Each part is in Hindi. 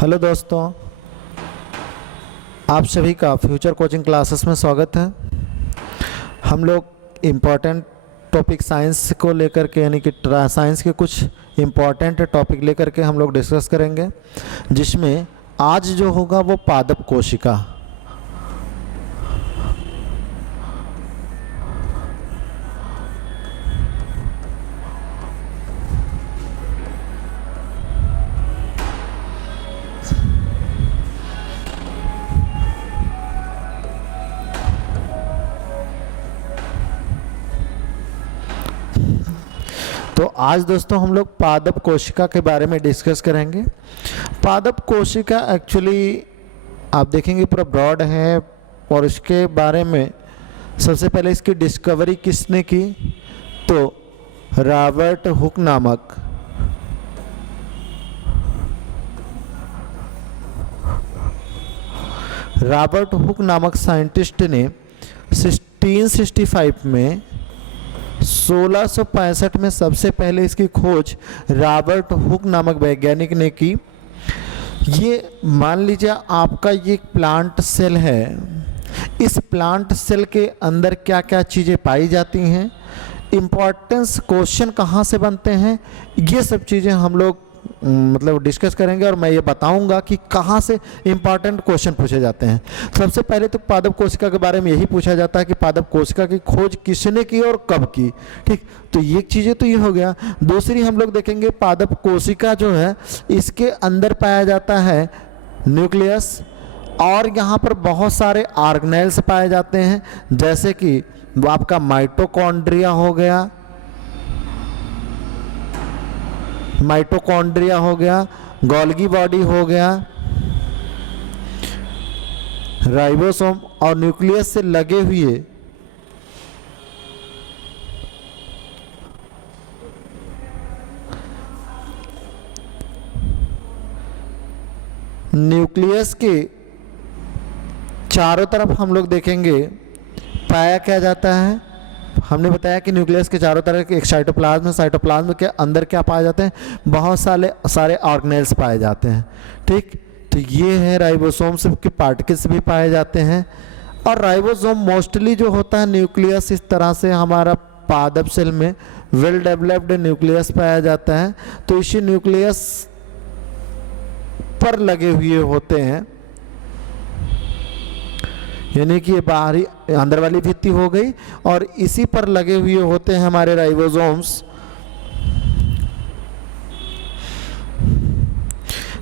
हेलो दोस्तों, आप सभी का फ्यूचर कोचिंग क्लासेस में स्वागत है। हम लोग इम्पॉर्टेंट टॉपिक साइंस को लेकर के यानी कि साइंस के कुछ इम्पॉर्टेंट टॉपिक लेकर के हम लोग डिस्कस करेंगे, जिसमें आज जो होगा वो पादप कोशिका। तो आज दोस्तों हम लोग पादप कोशिका के बारे में डिस्कस करेंगे। पादप कोशिका एक्चुअली आप देखेंगे पूरा ब्रॉड है, और इसके बारे में सबसे पहले इसकी डिस्कवरी किसने की, तो रॉबर्ट हुक नामक साइंटिस्ट ने 1665 में 1665 में सबसे पहले इसकी खोज रॉबर्ट हुक नामक वैज्ञानिक ने की। ये मान लीजिए आपका ये प्लांट सेल है, इस प्लांट सेल के अंदर क्या क्या चीज़ें पाई जाती हैं, इम्पॉर्टेंस क्वेश्चन कहाँ से बनते हैं, ये सब चीज़ें हम लोग डिस्कस करेंगे, और मैं ये बताऊंगा कि कहाँ से इम्पॉर्टेंट क्वेश्चन पूछे जाते हैं। सबसे पहले तो पादप कोशिका के बारे में यही पूछा जाता है कि पादप कोशिका की खोज किसने की और कब की। ठीक, तो ये चीज़ें तो ये हो गया। दूसरी हम लोग देखेंगे पादप कोशिका जो है इसके अंदर पाया जाता है न्यूक्लियस, और यहाँ पर बहुत सारे ऑर्गेनेल्स पाए जाते हैं, जैसे कि आपका माइटोकॉन्ड्रिया हो गया, गोल्गी बॉडी हो गया, राइबोसोम, और न्यूक्लियस से लगे हुए न्यूक्लियस के चारों तरफ हम लोग देखेंगे पाया क्या जाता है। हमने बताया कि न्यूक्लियस के चारों तरफ एक साइटोप्लाज्म है, साइटोप्लाज्म के अंदर क्या पाए जाते हैं, बहुत सारे ऑर्गेनेल्स पाए जाते हैं। ठीक, तो ये है राइबोसोम्स के पार्टिकल्स भी पाए जाते हैं। और राइबोसोम मोस्टली जो होता है न्यूक्लियस, इस तरह से हमारा पादप सेल में वेल डेवलप्ड न्यूक्लियस पाया जाता है, तो इसी न्यूक्लियस पर लगे हुए होते हैं, यानी कि ये बाहरी अंदर वाली भित्ति हो गई, और इसी पर लगे हुए होते हैं हमारे राइबोसोम्स।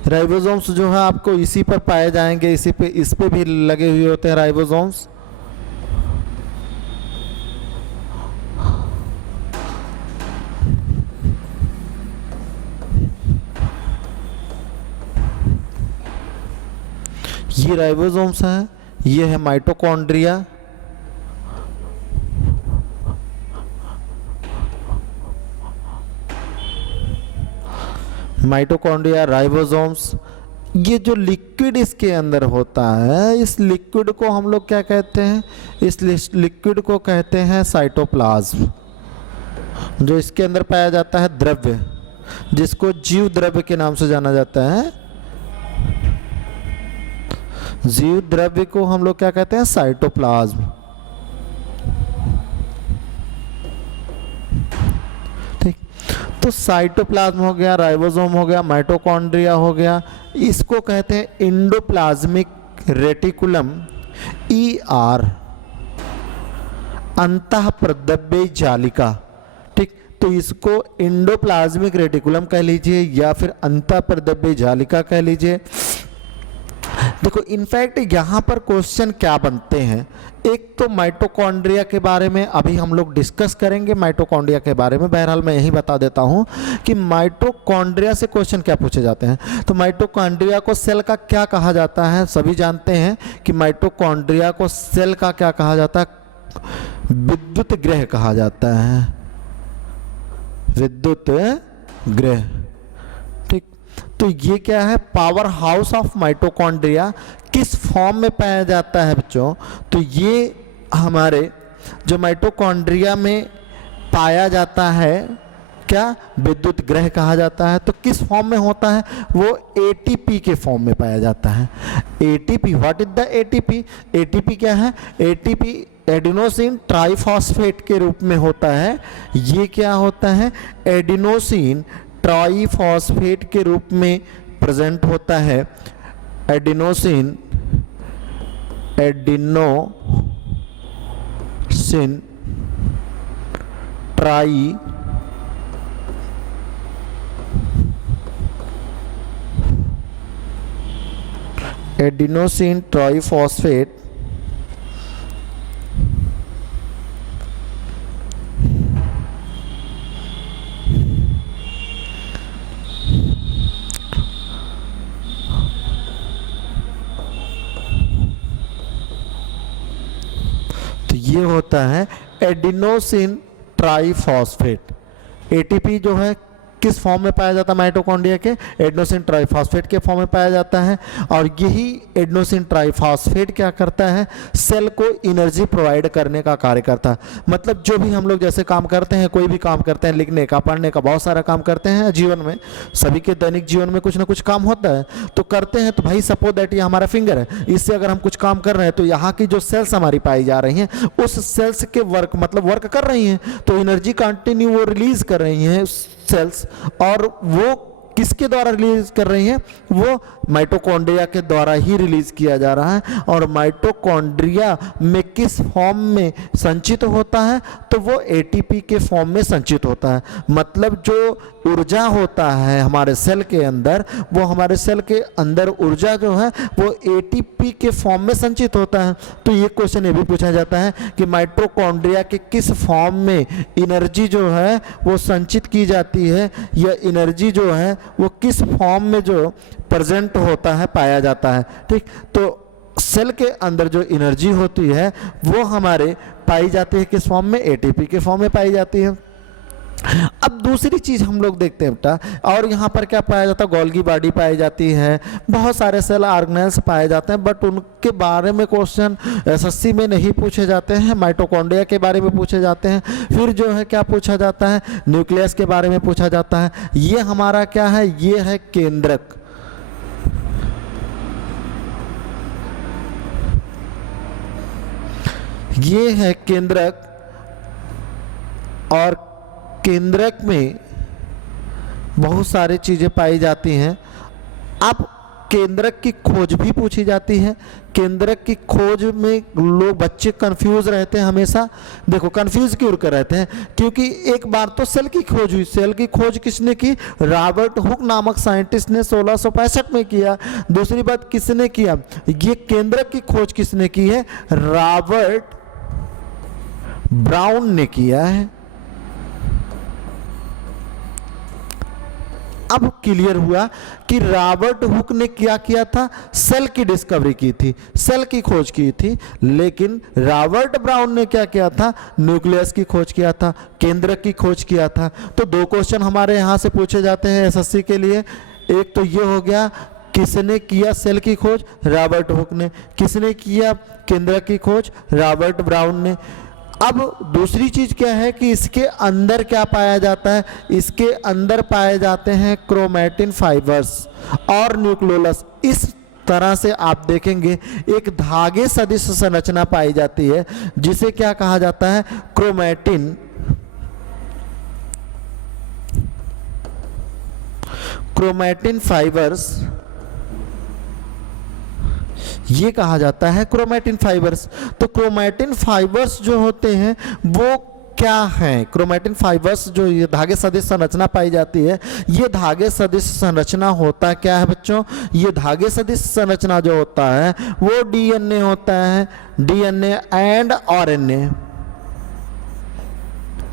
राइबोसोम्स जो है आपको इसी पर पाए जाएंगे, इस पे भी लगे हुए होते हैं राइबोसोम्स। ये राइबोसोम्स हैं, ये है माइटोकॉन्ड्रिया, राइबोसोम्स। ये जो लिक्विड इसके अंदर होता है, इस लिक्विड को हम लोग क्या कहते हैं, इस लिक्विड को कहते हैं साइटोप्लाज्म। जो इसके अंदर पाया जाता है द्रव्य, जिसको जीव द्रव्य के नाम से जाना जाता है, जीव द्रव्य को हम लोग क्या कहते हैं, साइटोप्लाज्म। ठीक, तो साइटोप्लाज्म हो गया, राइबोसोम हो गया, माइटोकॉन्ड्रिया हो गया, इसको कहते हैं एंडोप्लाज्मिक रेटिकुलम, ER, अंतःप्रद्रव्य जालिका। ठीक, तो इसको एंडोप्लाज्मिक रेटिकुलम कह लीजिए या फिर अंतःप्रद्रव्य जालिका कह लीजिए। देखो इनफैक्ट यहाँ पर क्वेश्चन क्या बनते हैं, एक तो माइटोकॉन्ड्रिया के बारे में अभी हम लोग डिस्कस करेंगे, माइटोकॉन्ड्रिया के बारे में। बहरहाल मैं यही बता देता हूँ कि माइटोकॉन्ड्रिया से क्वेश्चन क्या पूछे जाते हैं। तो माइटोकॉन्ड्रिया को सेल का क्या कहा जाता है, सभी जानते हैं कि माइटोकॉन्ड्रिया को सेल का क्या कहा जाता है, विद्युत गृह कहा जाता है, विद्युत गृह। तो ये क्या है, पावर हाउस ऑफ माइटोकॉन्ड्रिया किस फॉर्म में पाया जाता है बच्चों, तो ये हमारे जो माइटोकॉन्ड्रिया में पाया जाता है क्या विद्युत ग्रह कहा जाता है। तो किस फॉर्म में होता है, वो एटीपी के फॉर्म में पाया जाता है। ATP, what is the ATP? ATP क्या है? एटीपी एडिनोसिन ट्राइफॉस्फेट के रूप में होता है। ये क्या होता है? एडिनोसिन ट्राइफॉस्फेट के रूप में प्रेजेंट होता है। एडिनोसिन ट्राई एडिनोसिन ट्राइफॉस्फेट तो ये होता है एडिनोसिन ट्राइफॉस्फेट। एटीपी जो है किस फॉर्म में पाया जाता है? माइटोकॉन्ड्रिया के एडिनोसिन ट्राइफॉस्फेट के फॉर्म में पाया जाता है। और यही एडिनोसिन ट्राइफॉस्फेट क्या करता है? सेल को एनर्जी प्रोवाइड करने का कार्य करता है। मतलब जो भी हम लोग जैसे काम करते हैं, कोई भी काम करते हैं, लिखने का, पढ़ने का, बहुत सारा काम करते हैं जीवन में, सभी के दैनिक जीवन में कुछ ना कुछ काम होता है तो करते हैं। तो भाई सपोज दैट ये हमारा फिंगर है, इससे अगर हम कुछ काम कर रहे हैं तो यहाँ की जो सेल्स हमारी पाई जा रही हैं, उस सेल्स के वर्क कर रही हैं, तो एनर्जी कंटिन्यू वो रिलीज कर रही हैं सेल्स। और वो किसके द्वारा रिलीज कर रही हैं? वो माइटोकॉन्ड्रिया के द्वारा ही रिलीज किया जा रहा है। और माइटोकॉन्ड्रिया में किस फॉर्म में संचित होता है? तो वो एटीपी के फॉर्म में संचित होता है। मतलब जो ऊर्जा होता है हमारे सेल के अंदर, वो हमारे सेल के अंदर ऊर्जा जो है वो एटीपी के फॉर्म में संचित होता है। तो ये क्वेश्चन ये भी पूछा जाता है कि माइटोकॉन्ड्रिया के किस फॉर्म में एनर्जी जो है वो संचित की जाती है, या एनर्जी जो है वो किस फॉर्म में जो प्रेजेंट होता है, पाया जाता है। ठीक, तो सेल के अंदर जो एनर्जी होती है वो हमारे पाई जाती है किस फॉर्म में? एटीपी के फॉर्म में पाई जाती है। अब दूसरी चीज हम लोग देखते हैं बेटा, और यहाँ पर क्या पाया जाता है? गोल्गी बॉडी पाई जाती है, बहुत सारे सेल ऑर्गेनेल्स पाए जाते हैं, बट उनके बारे में क्वेश्चन एसएससी में नहीं पूछे जाते हैं। माइटोकॉन्ड्रिया के बारे में पूछे जाते हैं। फिर जो है क्या पूछा जाता है? न्यूक्लियस के बारे में पूछा जाता है। ये हमारा क्या है? ये है केंद्रक। ये है केंद्रक, और केंद्रक में बहुत सारी चीजें पाई जाती हैं। अब केंद्रक की खोज भी पूछी जाती है। केंद्रक की खोज में लोग, बच्चे कंफ्यूज रहते हैं हमेशा। देखो कंफ्यूज क्यों कर रहते हैं? क्योंकि एक बार तो सेल की खोज हुई। सेल की खोज किसने की? रॉबर्ट हुक नामक साइंटिस्ट ने 1665 में किया। दूसरी बात किसने किया? ये केंद्रक की खोज किसने की है? रॉबर्ट ब्राउन ने किया है। अब क्लियर हुआ कि रॉबर्ट हुक ने क्या किया था? सेल की डिस्कवरी की थी, सेल की खोज की थी। लेकिन रॉबर्ट ब्राउन ने क्या किया था? न्यूक्लियस की खोज किया था, केंद्रक की खोज किया था। तो दो क्वेश्चन हमारे यहां से पूछे जाते हैं एसएससी के लिए। एक तो ये हो गया, किसने किया सेल की खोज? रॉबर्ट हुक ने। किसने किया केंद्रक की खोज? रॉबर्ट ब्राउन ने। अब दूसरी चीज क्या है कि इसके अंदर क्या पाया जाता है? इसके अंदर पाए जाते हैं क्रोमैटिन फाइबर्स और न्यूक्लियोलस। इस तरह से आप देखेंगे एक धागे सदृश संरचना पाई जाती है, जिसे क्या कहा जाता है? क्रोमैटिन। क्रोमैटिन फाइबर्स, ये कहा जाता है क्रोमैटिन फाइबर्स। तो क्रोमैटिन फाइबर्स जो होते हैं वो क्या हैं? क्रोमैटिन फाइबर्स जो ये धागे सदृश संरचना पाई जाती है, ये धागे सदृश संरचना होता क्या है बच्चों? ये धागे सदृश संरचना जो होता है वो डीएनए होता है, डीएनए एंड आरएनए।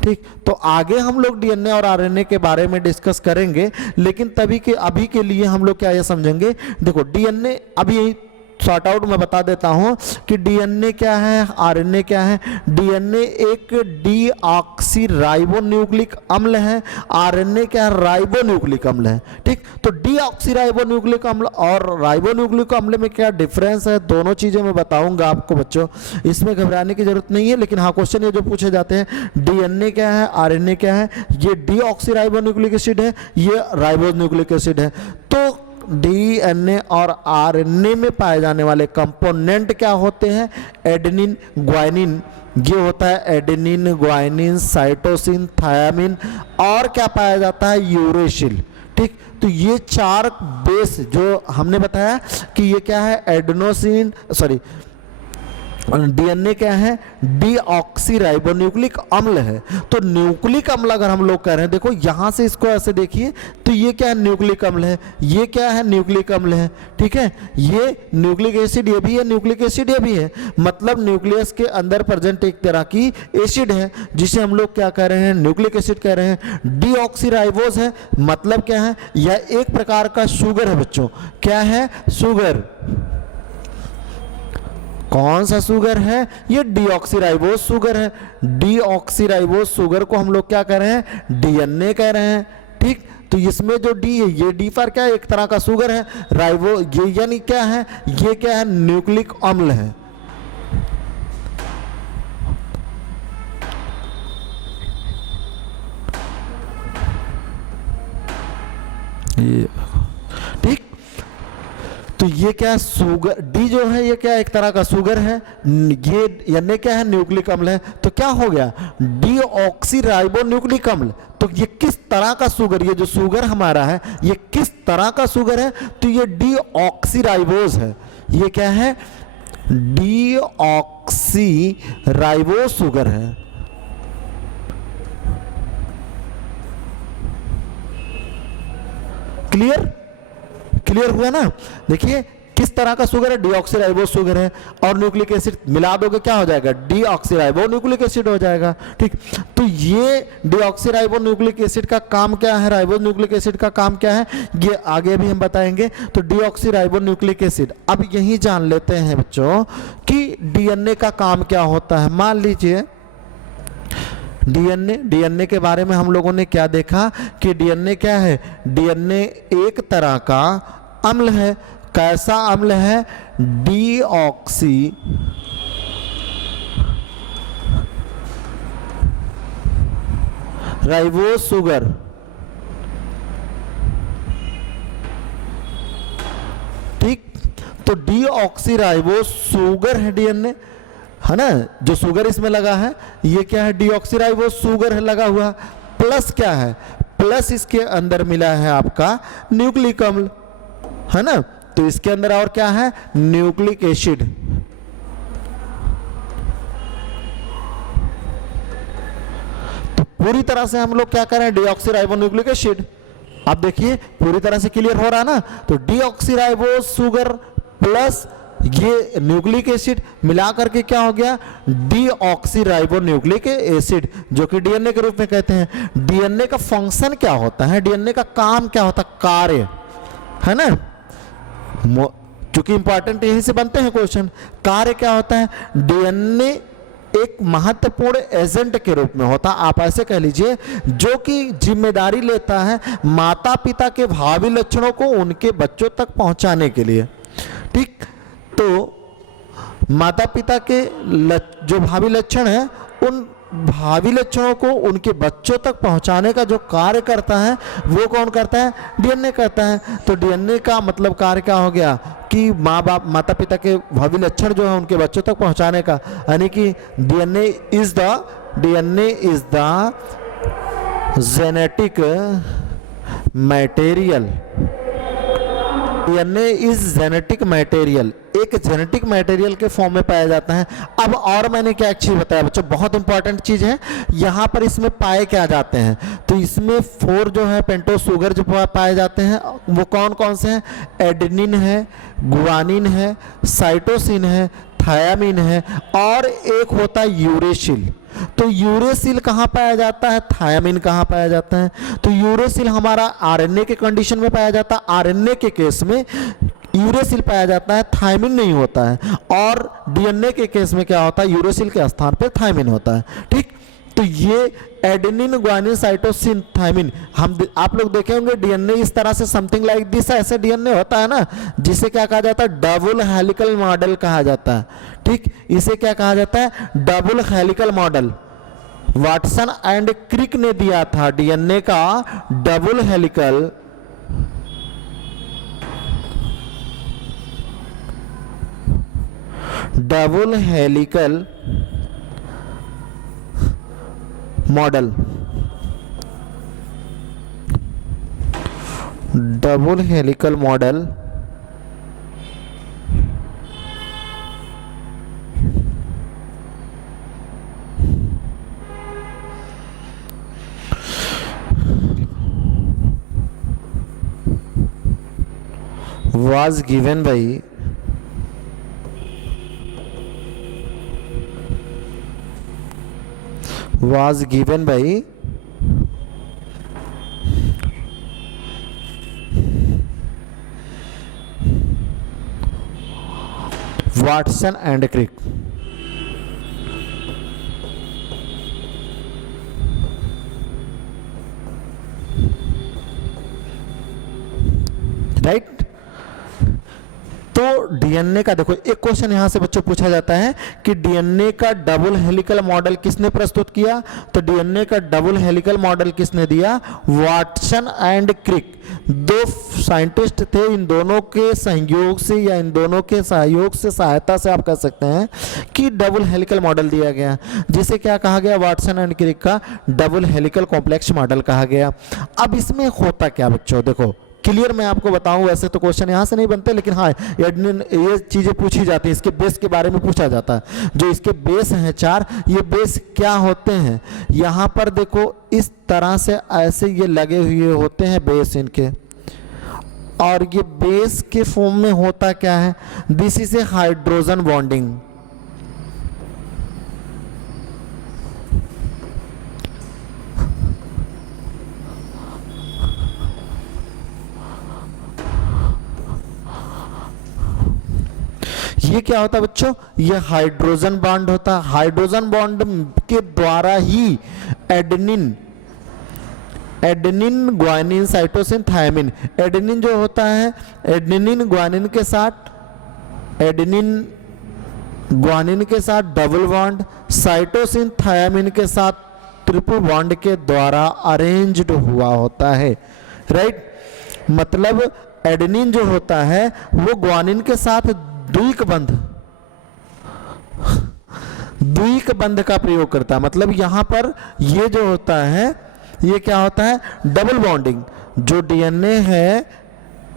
ठीक, तो आगे हम लोग डीएनए और आरएनए के बारे में डिस्कस करेंगे, लेकिन अभी के लिए हम लोग क्या ये समझेंगे? देखो डीएनए, अभी सॉर्ट आउट मैं बता देता हूं कि डीएनए क्या है, आरएनए क्या है। डीएनए एक डीऑक्सीराइबोन्यूक्लिक अम्ल है, आरएनए क्या है, राइबोन्यूक्लिक अम्ल है। ठीक, तो डीऑक्सीराइबोन्यूक्लिक अम्ल और राइबोन्यूक्लिक अम्ल में क्या डिफरेंस है, दोनों चीजें मैं बताऊंगा आपको बच्चों, इसमें घबराने की जरूरत नहीं है। लेकिन हाँ, क्वेश्चन ये जो पूछे जाते हैं डीएनए क्या है, आरएनए क्या है, ये डीऑक्सीराइबोन्यूक्लिक एसिड है, ये राइबोन्यूक्लिक एसिड है। तो डीएनए और आरएनए में पाए जाने वाले कंपोनेंट क्या होते हैं, एडेनिन, ग्वानिन, ये होता है एडेनिन, ग्वानिन, साइटोसिन, थायामिन, और क्या पाया जाता है, यूरेसिल। ठीक, तो ये चार बेस जो हमने बताया कि ये क्या है, एडेनोसिन, सॉरी डीएनए क्या है, डीऑक्सीराइबोन्यूक्लिक अम्ल है। तो न्यूक्लिक अम्ल अगर हम लोग कह रहे हैं, देखो यहां से इसको ऐसे देखिए, तो ये क्या है, न्यूक्लिक अम्ल है, ये क्या है, न्यूक्लिक अम्ल है। ठीक है, ये न्यूक्लिक एसिड ये भी है, न्यूक्लिक एसिड ये भी है, मतलब न्यूक्लियस के अंदर प्रेजेंट एक तरह की एसिड है जिसे हम लोग क्या कह रहे हैं, न्यूक्लिक एसिड कह रहे हैं। डीऑक्सीराइबोज है, मतलब क्या है, यह एक प्रकार का शुगर है बच्चों। क्या है, शुगर। कौन सा शुगर है, ये डीऑक्सीराइबोज शुगर है। डीऑक्सीराइबोज शुगर को हम लोग क्या कह रहे हैं, डीएनए कह रहे हैं। ठीक, तो इसमें जो डी है, ये डी पर क्या है, एक तरह का शुगर है। राइबो ये यानी क्या है, ये क्या है, न्यूक्लिक अम्ल है। ये ठीक, तो ये क्या है, शुगर, डी जो है ये क्या एक तरह का शुगर है, ये यानी क्या है, न्यूक्लिक अम्ल है। तो क्या हो गया, डीऑक्सीराइबोन्यूक्लिक अम्ल। तो ये किस तरह का शुगर, ये जो शुगर हमारा है ये किस तरह का शुगर है, तो ये डीऑक्सीराइबोज है। ये क्या है, डीऑक्सीराइबोज शुगर है। क्लियर, क्लियर हुआ ना। देखिए किस तरह का शुगर है, डीऑक्सीराइबोज शुगर है, और न्यूक्लिक एसिड मिला दोगे क्या हो जाएगा, डीऑक्सीराइबोन्यूक्लिक एसिड हो जाएगा। ठीक, तो ये डीऑक्सीराइबोन्यूक्लिक एसिड का काम क्या है, राइबोन्यूक्लिक एसिड का काम क्या है, ये आगे भी हम बताएंगे। तो डीऑक्सीराइबोन्यूक्लिक एसिड, अब यही जान लेते हैं बच्चों कि डीएनए का काम क्या होता है। मान लीजिए डीएनए के बारे में हम लोगों ने क्या देखा कि डीएनए क्या है, डीएनए एक तरह का अम्ल है। कैसा अम्ल है, डीऑक्सी राइबोज शुगर। ठीक, तो डीऑक्सीराइबोज शुगर है डीएनए, है ना, जो शुगर इसमें लगा है ये क्या है, डीऑक्सीराइबोज शुगर है लगा हुआ, प्लस क्या है, प्लस इसके अंदर मिला है आपका न्यूक्लिक अम्ल, है ना। तो इसके अंदर और क्या है, न्यूक्लिक एसिड। तो पूरी तरह से हम लोग क्या कर रहे हैं, डीऑक्सीराइबोन्यूक्लिक एसिड। आप देखिए पूरी तरह से क्लियर हो रहा है ना। तो डीऑक्सीराइबोज शुगर प्लस ये न्यूक्लिक एसिड मिलाकर के क्या हो गया, डीऑक्सीराइबोन्यूक्लिक एसिड, जो कि डीएनए के रूप में कहते हैं। डीएनए का फंक्शन क्या होता है, डीएनए का काम क्या होता है, कार्य, है ना, चूंकि इंपॉर्टेंट यहीं से बनते हैं क्वेश्चन। कार्य क्या होता है, डीएनए एक महत्वपूर्ण एजेंट के रूप में होता है, आप ऐसे कह लीजिए, जो कि जिम्मेदारी लेता है माता पिता के भावी लक्षणों को उनके बच्चों तक पहुंचाने के लिए। ठीक, तो माता पिता के जो भावी लक्षण है, उन भावी लक्षणों को उनके बच्चों तक पहुंचाने का जो कार्य करता है वो कौन करता है, डीएनए करता है। तो डीएनए का मतलब कार्य क्या हो गया कि माता पिता के भावी लक्षण जो है उनके बच्चों तक पहुंचाने का, यानी कि DNA is the genetic material. DNA is genetic material, एक जेनेटिक मटेरियल के फॉर्म में पाया जाता है। अब और मैंने क्या एक चीज बताया बच्चों, बहुत इंपॉर्टेंट चीज है, यहाँ पर इसमें पाए क्या जाते हैं, तो इसमें 4 जो है पेंटोज शुगर जो पाए जाते हैं वो कौन कौन से हैं, एडेनिन है, गुआनिन है, साइटोसिन है, थायामिन है, और एक होता है यूरेसिल। तो यूरेसिल कहाँ पाया जाता है, थायामिन कहाँ पाया जाता है। तो यूरेसिल हमारा आरएनए के कंडीशन में पाया जाता है। आरएनए के केस में यूरेसिल पाया जाता है, थायमिन नहीं होता है। और डीएनए के केस में क्या होता है, यूरेसिल के स्थान पर थायमिन होता है। ठीक, तो ये एडेनिन ग्वानिन साइटोसिन थायमिन, आप लोग देखे होंगे डीएनए इस तरह से समथिंग लाइक दिस ऐसे डीएनए होता है ना, जिसे क्या कहा जाता है, डबल हेलिकल मॉडल कहा जाता है। ठीक, इसे क्या कहा जाता है, double helical model. Watson and Crick ने दिया था डीएनए का double helical model, double helical model was given by Watson and Crick. Right, तो डीएनए का देखो एक क्वेश्चन यहां से बच्चों पूछा जाता है कि डीएनए का डबल हेलिकल मॉडल किसने प्रस्तुत किया, तो डीएनए का डबल हेलिकल मॉडल किसने दिया, वाटसन एंड क्रिक। दो साइंटिस्ट थे, इन दोनों के सहयोग से या इन दोनों के सहयोग से, सहायता से आप कह सकते हैं कि डबल हेलिकल मॉडल दिया गया, जिसे क्या कहा गया, वाटसन एंड क्रिक का डबल हेलिकल कॉम्प्लेक्स मॉडल कहा गया। अब इसमें होता क्या बच्चों, देखो क्लियर मैं आपको बताऊं, वैसे तो क्वेश्चन यहां से नहीं बनते, लेकिन हाँ ये चीजें पूछी जाती हैं, इसके बेस के बारे में पूछा जाता है। जो इसके बेस हैं 4, ये बेस क्या होते हैं, यहां पर देखो इस तरह से ऐसे ये लगे हुए होते हैं बेस इनके, और ये बेस के फॉर्म में होता क्या है, this is a hydrogen bonding. ये क्या होता है बच्चों, ये हाइड्रोजन बॉन्ड होता है। हाइड्रोजन बॉन्ड के द्वारा ही adenine guanine cytosine thymine, adenine जो होता है, एडेनिन ग्वानिन के साथ डबल बॉन्ड, साइटोसिन थायमिन के साथ ट्रिपल बॉन्ड के द्वारा अरेंज्ड हुआ होता है। राइट, मतलब एडेनिन जो होता है वो ग्वानिन के साथ द्विक बंध का प्रयोग करता है। मतलब यहां पर ये जो होता है, ये क्या होता है, डबल बॉन्डिंग। जो डीएनए है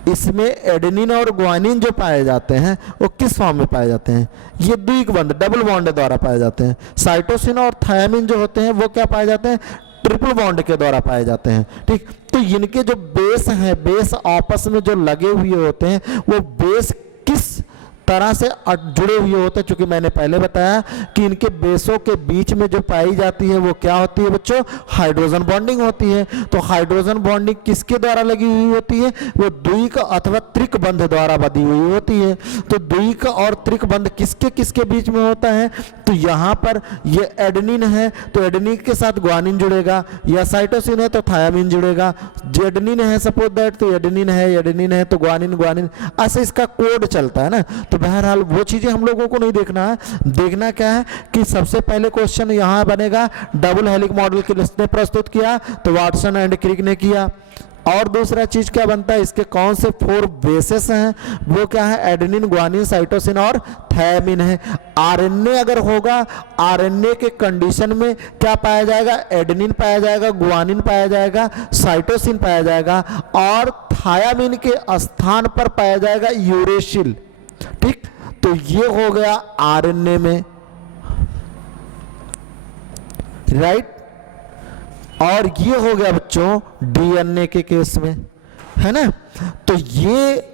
इसमें एडेनिन और ग्वानिन जो पाए जाते हैं वो किस फॉर्म में पाए जाते हैं, ये द्विक बंध डबल बॉन्ड द्वारा पाए जाते हैं। साइटोसिन और थायमिन जो होते हैं वो क्या पाए जाते हैं, ट्रिपल बॉन्ड के द्वारा पाए जाते हैं। ठीक, तो इनके जो बेस हैं, बेस आपस में जो लगे हुए होते हैं, वो बेस किस तरह से जुड़े हुए होते हैं, क्योंकि मैंने पहले बताया कि इनके बेसों के बीच में जो पाई जाती है वो क्या होती है बच्चों, हाइड्रोजन बॉन्डिंग होती है। तो हाइड्रोजन बॉन्डिंग किसके द्वारा लगी हुई होती है, वो द्विक अथवा त्रिक बंध द्वारा बंधी हुई होती है। तो द्विक और त्रिक बंध किसके किसके बीच में होता है, तो यहाँ पर ये एडेनिन है तो एडेनिन के साथ ग्वानिन जुड़ेगा, या साइटोसिन है तो थायमिन जुड़ेगा। जो एडेनिन है सपोज दैट, तो एडेनिन है तो ग्वानिन, ऐसे इसका कोड चलता है ना। तो बहरहाल वो चीजें हम लोगों को नहीं देखना है, देखना क्या है कि सबसे पहले क्वेश्चन यहां बनेगा डबल हेलिक मॉडल किसने प्रस्तुत किया, तो वाटसन एंड क्रिक ने किया। और दूसरा चीज क्या बनता है, इसके कौन से 4 बेसिस हैं, वो क्या है, एडेनिन ग्वानिन साइटोसिन और थायमिन है। आरएनए अगर होगा, आरएनए के कंडीशन में क्या पाया जाएगा, एडेनिन पाया जाएगा, ग्वानिन पाया जाएगा, साइटोसिन पाया जाएगा, और थायमिन के स्थान पर पाया जाएगा यूरेसिल। ठीक, तो ये हो गया आरएनए में। राइट, और ये हो गया बच्चों डीएनए के केस में, है ना। तो ये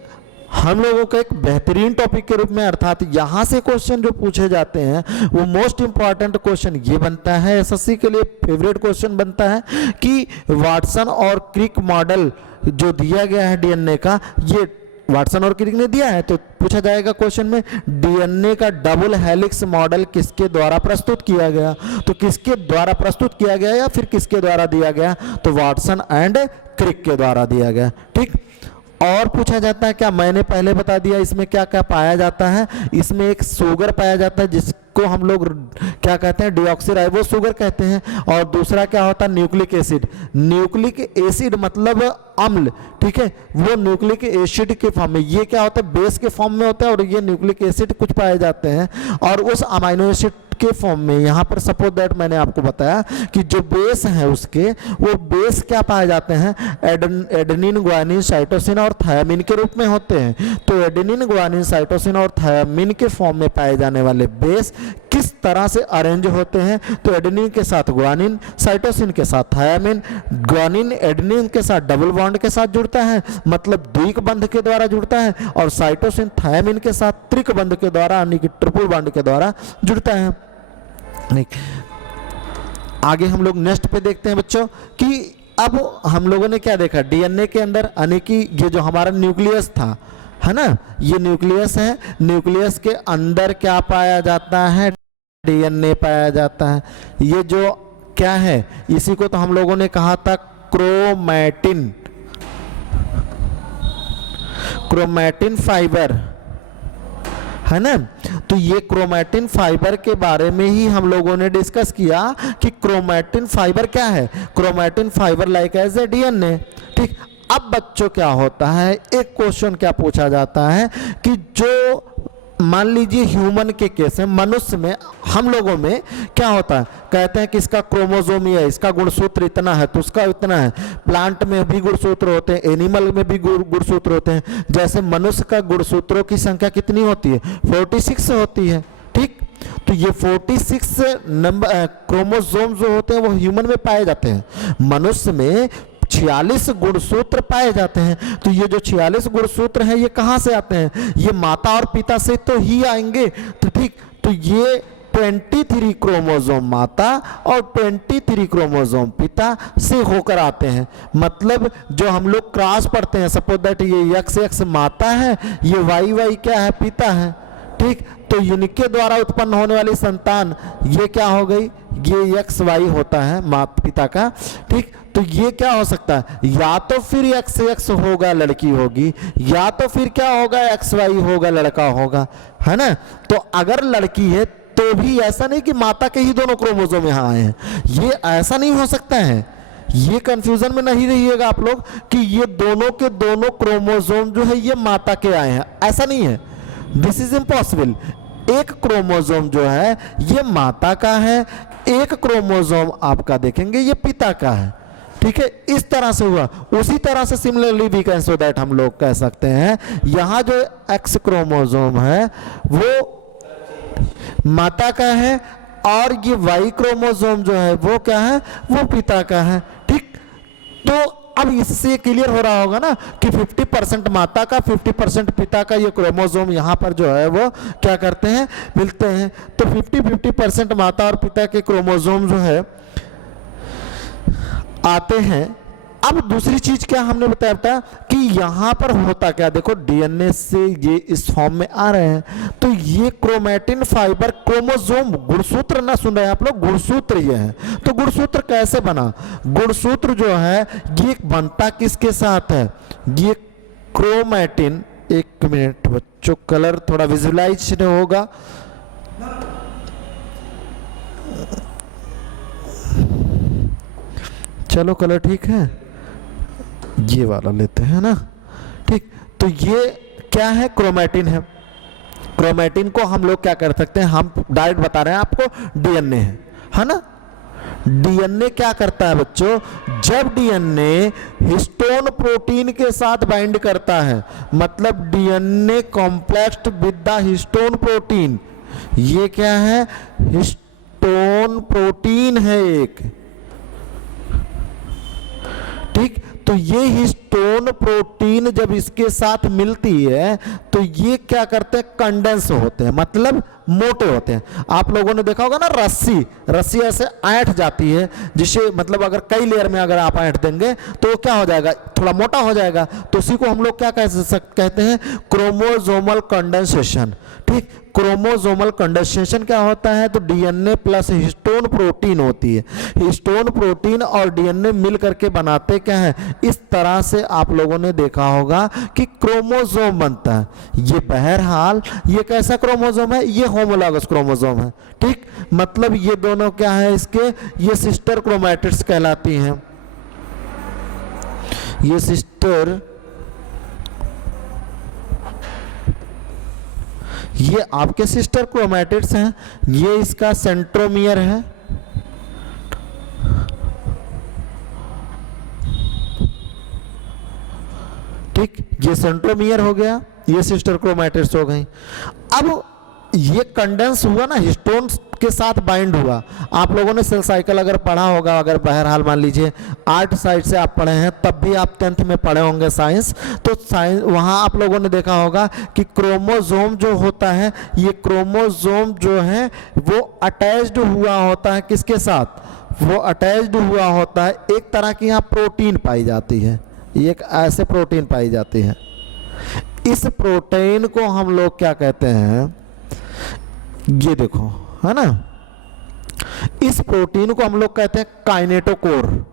हम लोगों का एक बेहतरीन टॉपिक के रूप में, अर्थात यहां से क्वेश्चन जो पूछे जाते हैं वो मोस्ट इंपॉर्टेंट क्वेश्चन ये बनता है, एसएससी के लिए फेवरेट क्वेश्चन बनता है कि वाटसन और क्रिक मॉडल जो दिया गया है डीएनए का, ये वाटसन और क्रिक ने दिया है, तो पूछा जाएगा क्वेश्चन में डीएनए का डबल हेलिक्स मॉडल किसके द्वारा प्रस्तुत किया गया, तो किसके द्वारा प्रस्तुत किया गया या फिर किसके द्वारा दिया गया, तो वाटसन एंड क्रिक के द्वारा दिया गया। ठीक, और पूछा जाता है क्या, मैंने पहले बता दिया इसमें क्या क्या पाया जाता है, इसमें एक शुगर पाया जाता है जिसको हम लोग क्या कहते हैं, डीऑक्सीराइबो शुगर कहते हैं, और दूसरा क्या होता है, न्यूक्लिक एसिड। न्यूक्लिक एसिड मतलब अम्ल, ठीक है, वो न्यूक्लिक एसिड के फॉर्म में, ये क्या होता है, बेस के फॉर्म में होता है, और ये न्यूक्लिक एसिड कुछ पाए जाते हैं, और उस अमाइनो एसिड के फॉर्म में यहाँ पर सपोज दैट मैंने आपको बताया कि जो बेस है उसके, वो बेस क्या पाए जाते हैं, एडेनिन, ग्वानिन, साइटोसिन और थायमिन के रूप में होते हैं। तो एडेनिन, ग्वानिन, साइटोसिन और थायमिन के फॉर्म में पाए जाने वाले बेस किस तरह से अरेंज होते हैं, तो एडेनिन के साथ ग्वानिन, साइटोसिन के साथ थायमिन, ग्वानिन एडेनिन के साथ डबल बॉन्ड के साथ जुड़ता है, मतलब द्विक बंध के द्वारा जुड़ता है, और साइटोसिन थायमिन के साथ त्रिक बंध के द्वारा यानी कि ट्रिपल बॉन्ड के द्वारा जुड़ता है। आगे हम लोग नेक्स्ट पे देखते हैं बच्चों कि अब हम लोगों ने क्या देखा, डीएनए के अंदर यानी कि ये जो हमारा न्यूक्लियस था, है ना, ये न्यूक्लियस है, न्यूक्लियस के अंदर क्या पाया जाता है, डीएनए पाया जाता है। ये जो क्या है, इसी को तो हम लोगों ने कहा था क्रोमैटिन, क्रोमैटिन फाइबर, है ना। तो ये क्रोमैटिन फाइबर के बारे में ही हम लोगों ने डिस्कस किया कि क्रोमैटिन फाइबर क्या है, chromatin fibre like as a DNA. ठीक, अब बच्चों क्या होता है, एक क्वेश्चन क्या पूछा जाता है कि जो मान लीजिए ह्यूमन के केस में, मनुष्य में, हम लोगों में क्या होता है, कहते हैं कि इसका क्रोमोसोम ये है, इसका गुणसूत्र इतना है तो उसका इतना है। प्लांट में भी गुणसूत्र होते हैं, एनिमल में भी गुणसूत्र होते हैं। जैसे मनुष्य का गुणसूत्रों की संख्या कितनी होती है, 46 होती है। ठीक, तो ये 46 नंबर क्रोमोसोम जो होते हैं वो ह्यूमन में पाए जाते हैं। मनुष्य में 46 गुणसूत्र पाए जाते हैं। तो ये जो 46 गुणसूत्र हैं ये कहाँ से आते हैं, ये माता और पिता से तो ही आएंगे। तो ठीक, तो ये 23 क्रोमोसोम माता और 23 क्रोमोसोम पिता से होकर आते हैं। मतलब जो हम लोग क्रॉस पढ़ते हैं, सपोज दैट ये XX माता है, ये YY क्या है, पिता है। ठीक, तो इनके द्वारा उत्पन्न होने वाली संतान ये क्या हो गई, ये XY होता है माता पिता का। ठीक, तो ये क्या हो सकता है, या तो फिर XX होगा लड़की होगी, या तो फिर क्या होगा XY होगा लड़का होगा, है ना। तो अगर लड़की है तो भी ऐसा नहीं कि माता के ही दोनों क्रोमोसोम यहाँ आए हैं, ये ऐसा नहीं हो सकता है। ये कंफ्यूजन में नहीं रहिएगा आप लोग कि ये दोनों के दोनों क्रोमोसोम जो है ये माता के आए हैं, ऐसा नहीं है। This is impossible. एक क्रोमोसोम जो है ये माता का है, एक क्रोमोसोम आपका देखेंगे ये पिता का है। ठीक है, इस तरह से हुआ। उसी तरह से similarly we can show that हम लोग कह सकते हैं यहाँ जो X क्रोमोसोम है वो माता का है, और ये Y क्रोमोसोम जो है वो क्या है, वो पिता का है। ठीक, तो अब इससे क्लियर हो रहा होगा ना कि 50% माता का 50% पिता का ये क्रोमोसोम यहाँ पर जो है वो क्या करते हैं, मिलते हैं। तो 50% माता और पिता के क्रोमोसोम जो है आते हैं। अब दूसरी चीज क्या हमने बताया बेटा कि यहाँ पर होता क्या, देखो डीएनए से ये इस फॉर्म में आ रहे हैं। तो ये क्रोमैटिन फाइबर क्रोमोसोम, गुणसूत्र ना सुन रहे हैं आप लोग, गुणसूत्र ये है। तो गुणसूत्र कैसे बना, गुणसूत्र जो है ये बनता किसके साथ है, ये क्रोमैटिन, एक मिनट बच्चों कलर थोड़ा विजुलाइज होगा, चलो कलर ठीक है, ये वाला लेते हैं ना। ठीक, तो ये क्या है, क्रोमैटिन है। क्रोमैटिन को हम लोग क्या कर सकते हैं, हम डायरेक्ट बता रहे हैं आपको, डीएनए है ना। डीएनए क्या करता है बच्चों, जब डीएनए हिस्टोन प्रोटीन के साथ बाइंड करता है, मतलब DNA complexed with the histone protein, ये क्या है, हिस्टोन प्रोटीन है एक। ठीक, तो ये हिस्टोन प्रोटीन जब इसके साथ मिलती है तो ये क्या करते हैं, कंडेंस होते हैं, मतलब मोटे होते हैं। आप लोगों ने देखा होगा ना, रस्सी ऐसे ऐंठ जाती है, जिसे मतलब अगर कई लेयर में अगर आप ऐंठ देंगे तो वो क्या हो जाएगा, थोड़ा मोटा हो जाएगा। तो उसी को हम लोग क्या कहते हैं, क्रोमोसोमल कंडेंसेशन। ठीक, क्रोमोसोमल कंडेंसेशन क्या होता है, तो डीएनए प्लस हिस्टोन प्रोटीन होती है। हिस्टोन प्रोटीन और डीएनए मिल करके बनाते क्या है, इस तरह से आप लोगों ने देखा होगा कि क्रोमोसोम बनता है। ये बहरहाल ये कैसा क्रोमोसोम है, ये होमोलॉगस क्रोमोसोम है। ठीक, मतलब ये दोनों क्या है इसके, ये सिस्टर क्रोमैटिड्स कहलाती हैं। ये सिस्टर, ये आपके सिस्टर क्रोमैटिड्स हैं। ये इसका सेंट्रोमियर है। ठीक, ये सेंट्रोमियर हो गया, ये सिस्टर क्रोमैटिड्स हो गई। अब ये कंडेंस हुआ ना, हिस्टोन के साथ बाइंड हुआ। आप लोगों ने सेल साइकिल अगर पढ़ा होगा, अगर बहरहाल मान लीजिए आर्ट साइड से आप पढ़े हैं, तब भी आप 10th में पढ़े होंगे साइंस, तो साइंस वहाँ आप लोगों ने देखा होगा कि क्रोमोसोम जो होता है, ये क्रोमोसोम जो है वो अटैच्ड हुआ होता है किसके साथ, वो अटैच्ड हुआ होता है, एक तरह की यहाँ प्रोटीन पाई जाती है, एक ऐसे प्रोटीन पाई जाती है। इस प्रोटीन को हम लोग क्या कहते हैं, ये देखो है ना, इस प्रोटीन को हम लोग कहते हैं काइनेटोकोर।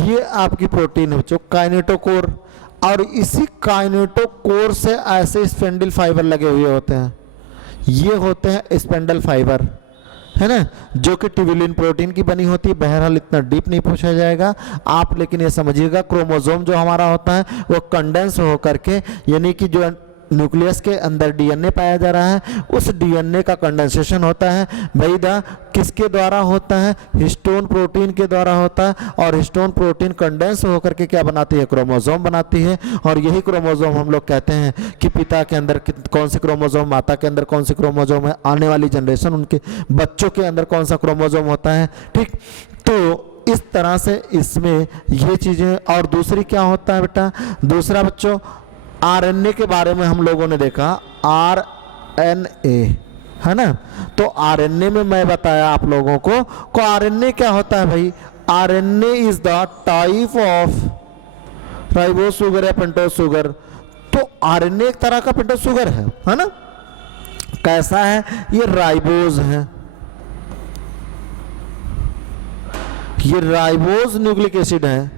ये आपकी प्रोटीन है बच्चों, काइनेटोकोर। और इसी काइनेटोकोर से ऐसे स्पेंडल फाइबर लगे हुए होते हैं, ये होते हैं स्पेंडल फाइबर, है ना, जो कि ट्यूबुलिन प्रोटीन की बनी होती है। बहरहाल इतना डीप नहीं पूछा जाएगा आप, लेकिन ये समझिएगा क्रोमोसोम जो हमारा होता है वो कंडेंस हो करके, यानी कि जो न्यूक्लियस के अंदर डीएनए पाया जा रहा है, उस डीएनए का कंडेंसेशन होता है वैदा किसके द्वारा होता है, हिस्टोन प्रोटीन के द्वारा होता है। और हिस्टोन प्रोटीन कंडेंस होकर के क्या बनाती है, क्रोमोसोम बनाती है। और यही क्रोमोसोम हम लोग कहते हैं कि पिता के अंदर कौन से क्रोमोसोम, माता के अंदर कौन से क्रोमोसोम है, आने वाली जनरेशन उनके बच्चों के अंदर कौन सा क्रोमोसोम होता है। ठीक, तो इस तरह से इसमें ये चीजें। और दूसरी क्या होता है बेटा, दूसरा बच्चों आरएनए के बारे में हम लोगों ने देखा, आरएनए, है ना। तो आरएनए में मैं बताया आप लोगों को आरएनए क्या होता है भाई, RNA is the type of ribose sugar या पेंटोज शुगर। तो आरएनए एक तरह का पेंटोज शुगर है ना। कैसा है, ये राइबोज है, ये राइबोज न्यूक्लिक एसिड है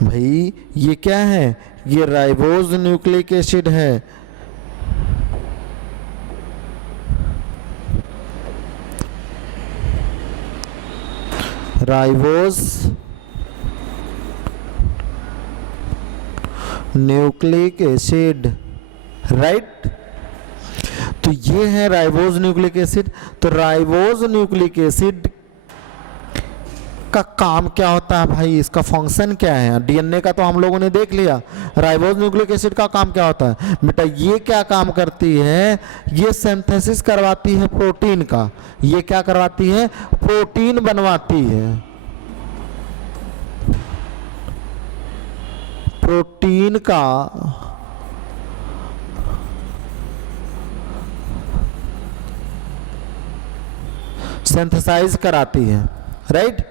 भाई। ये क्या है, ये राइबोज न्यूक्लिक एसिड है। Ribose nucleic acid, right. तो ये है राइबोज न्यूक्लिक एसिड। तो राइबोज न्यूक्लिक एसिड का काम क्या होता है भाई, इसका फंक्शन क्या है। डीएनए का तो हम लोगों ने देख लिया, राइबोज न्यूक्लिक एसिड का काम क्या होता है बेटा, ये क्या काम करती है, ये सिंथेसिस करवाती है प्रोटीन का। ये क्या करवाती है, प्रोटीन बनवाती है। प्रोटीन का सिंथेसाइज कराती है, राइट।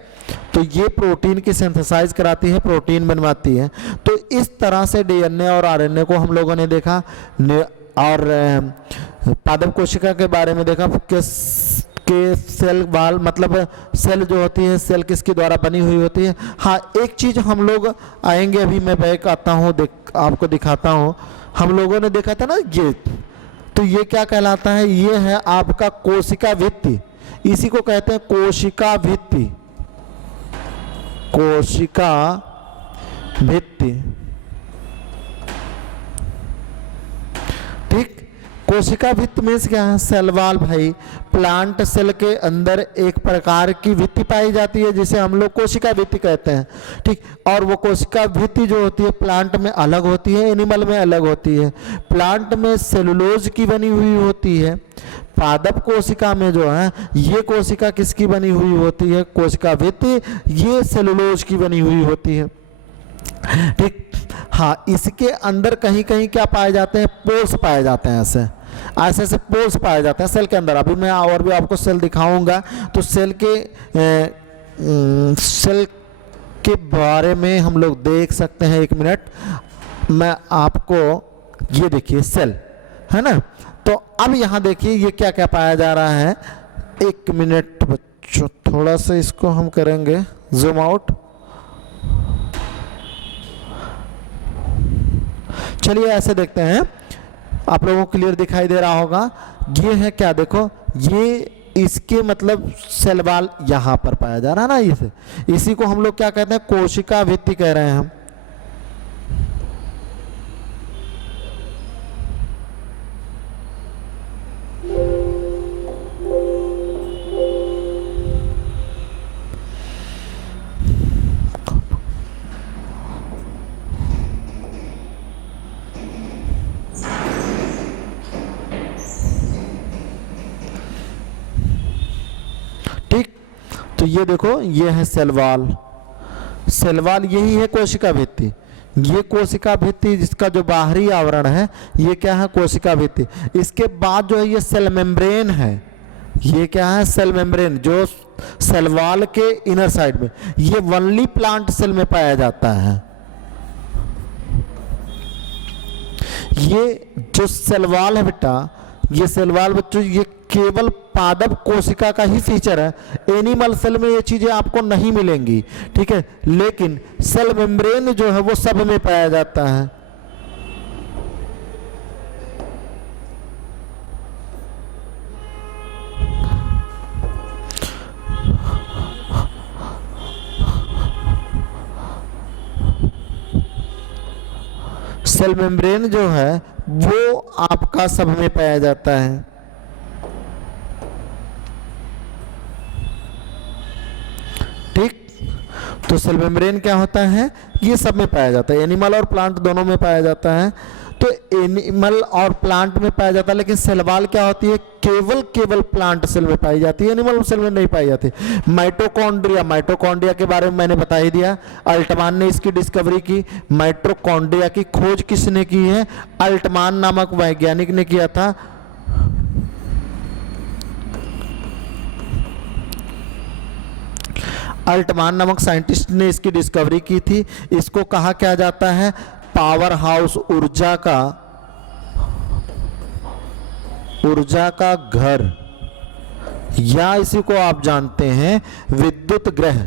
तो ये प्रोटीन की सिंथेसाइज कराती है, प्रोटीन बनवाती है। तो इस तरह से डीएनए और आरएनए को हम लोगों ने देखा। और पादप कोशिका के बारे में देखा कि सेल वाल, मतलब सेल जो होती है, सेल किसके द्वारा बनी हुई होती है। हाँ, एक चीज हम लोग आएंगे, अभी मैं बैक आता हूँ, आपको दिखाता हूँ। हम लोगों ने देखा था ना ये, तो ये क्या कहलाता है, ये है आपका कोशिका भित्ति। इसी को कहते हैं कोशिका भित्ति, कोशिका भित्ति। ठीक, कोशिका भित्ति में क्या है? सेल वॉल भाई। प्लांट सेल के अंदर एक प्रकार की भित्ति पाई जाती है जिसे हम लोग कोशिका भित्ति कहते हैं, ठीक। और वो कोशिका भित्ति जो होती है प्लांट में अलग होती है, एनिमल में अलग होती है। प्लांट में सेलुलोज की बनी हुई होती है, पादप कोशिका में जो है ये कोशिका किसकी बनी हुई होती है? कोशिका भित्ति, ये सेलुलोज की बनी हुई होती है, ठीक। हाँ, इसके अंदर कहीं कहीं क्या पाए जाते हैं? पोर्स पाए जाते हैं, ऐसे ऐसे पोर्स पाए जाते हैं सेल के अंदर। अभी मैं और भी आपको सेल दिखाऊंगा, तो सेल के बारे में हम लोग देख सकते हैं। एक मिनट, मैं आपको, ये देखिए सेल है ना। तो अब यहाँ देखिए ये क्या क्या पाया जा रहा है। एक मिनट बच्चों, थोड़ा सा इसको हम करेंगे जूम आउट। चलिए ऐसे देखते हैं, आप लोगों को क्लियर दिखाई दे रहा होगा। ये है क्या? देखो, ये इसके मतलब सेल वॉल यहां पर पाया जा रहा है ना, इसी को हम लोग क्या कहते हैं? कोशिका भित्ति कह रहे हैं हम। तो ये देखो, ये है सेल वॉल। सेल वॉल यही है कोशिका भित्ति। ये कोशिका भित्ति जिसका जो बाहरी आवरण है ये क्या है? कोशिका भित्ति। इसके बाद जो है ये सेल मेम्ब्रेन है। ये क्या है? सेल मेम्ब्रेन, जो सेल वॉल के इनर साइड में, ये ओनली प्लांट सेल में पाया जाता है। ये जो सेल वॉल है बेटा, ये सेल वॉल बच्चों ये केवल पादप कोशिका का ही फीचर है। एनिमल सेल में ये चीजें आपको नहीं मिलेंगी, ठीक है। लेकिन सेल मेम्ब्रेन जो है वो सब में पाया जाता है। सेल मेम्ब्रेन जो है वो आपका सब में पाया जाता है, ठीक। तो सेल मेम्ब्रेन क्या होता है? ये सब में पाया जाता है, एनिमल और प्लांट दोनों में पाया जाता है। तो एनिमल और प्लांट में पाया जाता है, लेकिन सेल वॉल क्या होती है? केवल प्लांट सेल में पाई जाती है, एनिमल सेल में नहीं पाई जाती। माइटोकॉन्ड्रिया के बारे में मैंने बता ही दिया, अल्टमान ने इसकी डिस्कवरी की। माइटोकॉन्ड्रिया की खोज किसने की है? अल्टमान नामक वैज्ञानिक ने किया था। अल्टमान नामक साइंटिस्ट ने इसकी डिस्कवरी की थी। इसको कहा क्या जाता है? पावर हाउस, ऊर्जा का घर, या इसी को आप जानते हैं विद्युत ग्रह,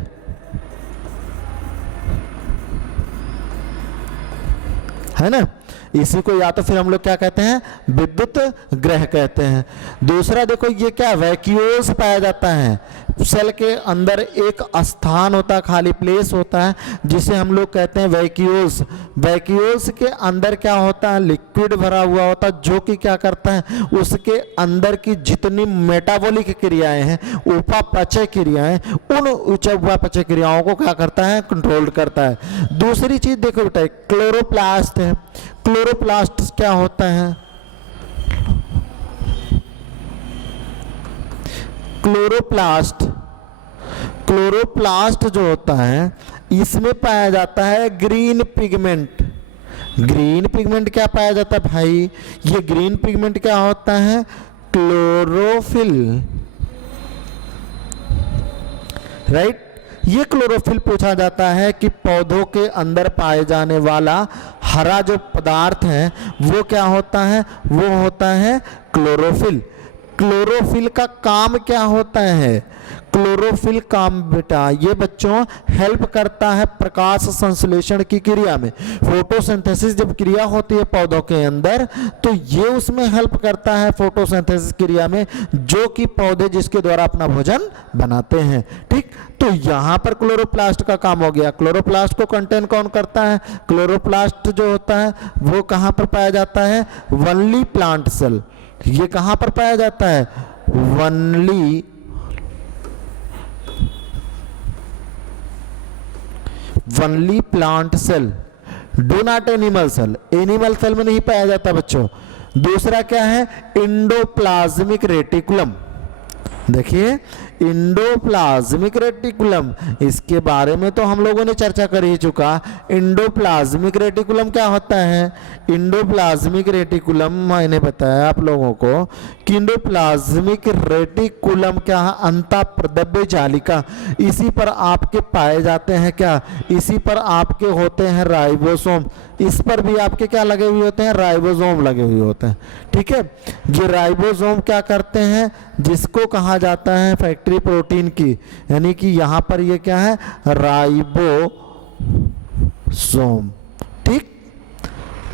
है ना। इसी को या तो फिर हम लोग क्या कहते हैं? विद्युत ग्रह कहते हैं। दूसरा देखो, ये क्या? वैक्यूल्स पाया जाता है। सेल के अंदर एक स्थान होता है, खाली प्लेस होता है, जिसे हम लोग कहते हैं वैक्यूल्स। वैक्यूल्स के अंदर क्या होता है? लिक्विड भरा हुआ होता है, जो कि क्या करता है? उसके अंदर की जितनी मेटाबॉलिक क्रियाएं हैं, उपापचय क्रियाएं, उन उपापचय क्रियाओं को क्या करता है? कंट्रोल करता है। दूसरी चीज देखो बेटा, क्लोरोप्लास्ट है। क्लोरोप्लास्ट क्या होता है? क्लोरोप्लास्ट जो होता है इसमें पाया जाता है ग्रीन पिगमेंट। ग्रीन पिगमेंट क्या पाया जाता है भाई? ये ग्रीन पिगमेंट क्या होता है? Chlorophyll, right. ये क्लोरोफिल पूछा जाता है कि पौधों के अंदर पाए जाने वाला हरा जो पदार्थ है वो क्या होता है? वो होता है क्लोरोफिल। क्लोरोफिल का काम क्या होता है? क्लोरोफिल काम बेटा ये बच्चों हेल्प करता है प्रकाश संश्लेषण की क्रिया में। फोटोसिंथेसिस जब क्रिया होती है पौधों के अंदर, तो ये उसमें हेल्प करता है फोटोसिंथेसिस क्रिया में, जो कि पौधे जिसके द्वारा अपना भोजन बनाते हैं, ठीक। तो यहां पर क्लोरोप्लास्ट का काम हो गया। क्लोरोप्लास्ट को कंटेन कौन करता है? क्लोरोप्लास्ट जो होता है वो कहां पर पाया जाता है? ओनली प्लांट सेल, ये कहाँ पर पाया जाता है? Only plant cell, do not animal cell. Animal cell में नहीं पाया जाता बच्चों। दूसरा क्या है? Endoplasmic reticulum. देखिए इंडोप्लाज्मिक रेटिकुलम, इसके बारे में तो हम लोगों ने चर्चा कर ही चुका। इंडोप्लाज्मिक रेटिकुलम क्या होता है? इंडोप्लाज्मिक रेटिकुलम मैंने बताया आप लोगों को कि इंडोप्लाज्मिक रेटिकुलम क्या है? अंतःप्रद्रव्य जालिका। इसी पर आपके पाए जाते हैं क्या? इसी पर आपके होते हैं राइबोसोम। इस पर भी आपके क्या लगे हुए होते हैं? राइबोसोम लगे हुए होते हैं। ठीक है, ये राइबोसोम क्या करते हैं? जिसको कहा जाता है फैक्ट्री प्रोटीन की, यानी कि यहां पर ये क्या है? राइबोसोम। ठीक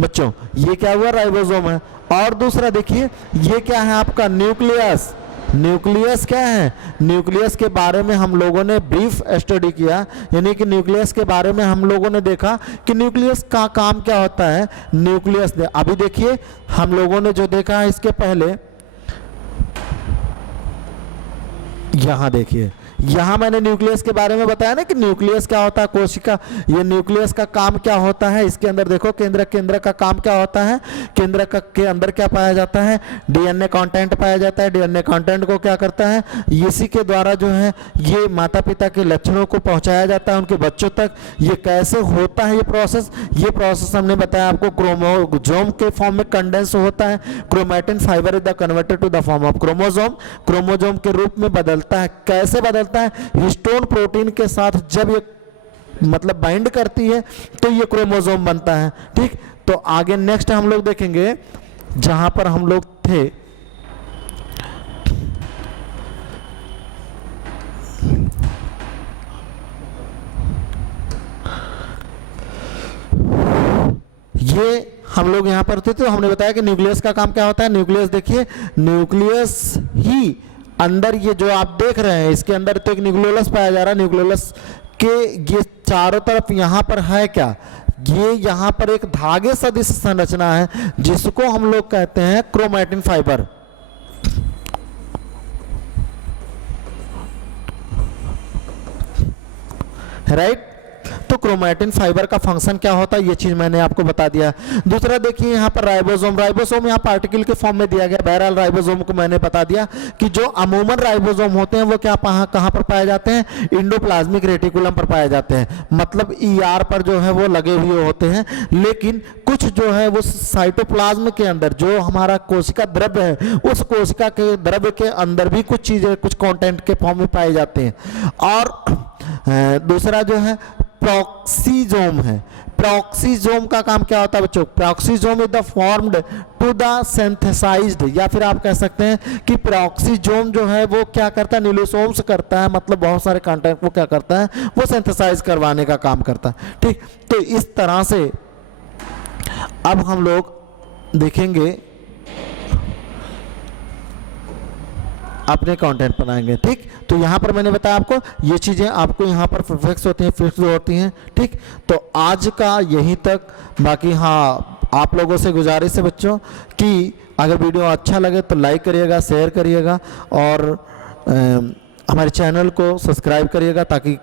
बच्चों, ये क्या हुआ? राइबोसोम है। और दूसरा देखिए, ये क्या है आपका? न्यूक्लियस। न्यूक्लियस क्या है? न्यूक्लियस के बारे में हम लोगों ने ब्रीफ स्टडी किया, यानी कि न्यूक्लियस के बारे में हम लोगों ने देखा कि न्यूक्लियस का काम क्या होता है। न्यूक्लियस अभी देखिए हम लोगों ने जो देखा है इसके पहले, यहां देखिए, यहां मैंने न्यूक्लियस के बारे में बताया ना कि न्यूक्लियस क्या होता है, कोशिका। ये न्यूक्लियस का काम क्या होता है? इसके अंदर देखो केंद्रक, केंद्रक का काम क्या होता है? केंद्रक के अंदर क्या पाया जाता है? डीएनए कंटेंट पाया जाता है। डीएनए कंटेंट को क्या करता है? इसी के द्वारा जो है ये माता पिता के लक्षणों को पहुंचाया जाता है उनके बच्चों तक। ये कैसे होता है ये प्रोसेस? ये प्रोसेस हमने बताया आपको क्रोमोसोम के फॉर्म में कंडेंस होता है। Chromatin fibre is the converted to the form of chromosome. Chromosome के रूप में बदलता है। कैसे बदलता है? हिस्टोन प्रोटीन के साथ जब ये मतलब बाइंड करती है तो ये क्रोमोसोम बनता है। ठीक, तो आगे नेक्स्ट हम लोग देखेंगे जहां पर हम लोग थे, ये हम लोग यहां पर थे तो हमने बताया कि न्यूक्लियस का काम क्या होता है। न्यूक्लियस देखिए, न्यूक्लियस ही अंदर ये जो आप देख रहे हैं इसके अंदर तो एक न्यूक्लियोलस पाया जा रहा है। न्यूक्लियोलस के ये चारों तरफ यहाँ पर है क्या? ये यहाँ पर एक धागे सदृश संरचना है जिसको हम लोग कहते हैं क्रोमैटिन फाइबर। राइट, तो क्रोमैटिन फाइबर का फंक्शन क्या होता है ये चीज मैंने आपको बता दिया। दूसरा देखिए यहाँ पर राइबोसोम। राइबोसोम यहाँ पार्टिकल के फॉर्म में दिया गया। बहरहाल राइबोसोम को मैंने बता दिया कि जो अमूमन राइबोसोम होते हैं वो क्या कहाँ पर पाए जाते हैं? इंडोप्लाज्मिक रेटिकुलम पर पाए जाते हैं। मतलब ईआर पर जो है वो लगे हुए होते हैं। लेकिन कुछ जो है वो साइटोप्लाज्म के अंदर जो हमारा कोशिका द्रव्य है उस कोशिका के द्रव्य के अंदर भी कुछ चीजें कुछ कंटेंट के फॉर्म में पाए जाते हैं। और दूसरा जो है प्रॉक्सीजोम है। प्रॉक्सीजोम का काम क्या होता है बच्चों? Peroxisome is the formed to the synthesized, या फिर आप कह सकते हैं कि प्रॉक्सीजोम जो है वो क्या करता है? न्यूक्लियोसोम्स करता है। मतलब बहुत सारे कंटेंट वो क्या करता है? वो सिंथेसाइज करवाने का काम करता है। ठीक, तो इस तरह से अब हम लोग देखेंगे अपने कंटेंट बनाएंगे। ठीक, तो यहाँ पर मैंने बताया आपको ये चीज़ें आपको यहाँ पर फिक्स होती हैं, फिक्स होती हैं। ठीक, तो आज का यहीं तक। बाकी हाँ, आप लोगों से गुजारिश है बच्चों कि अगर वीडियो अच्छा लगे तो लाइक करिएगा, शेयर करिएगा और हमारे चैनल को सब्सक्राइब करिएगा ताकि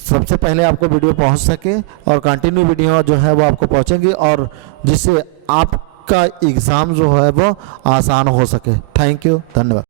सबसे पहले आपको वीडियो पहुँच सके और कंटिन्यू वीडियो जो है वो आपको पहुँचेंगी और जिससे आपका एग्ज़ाम जो है वो आसान हो सके। थैंक यू, धन्यवाद।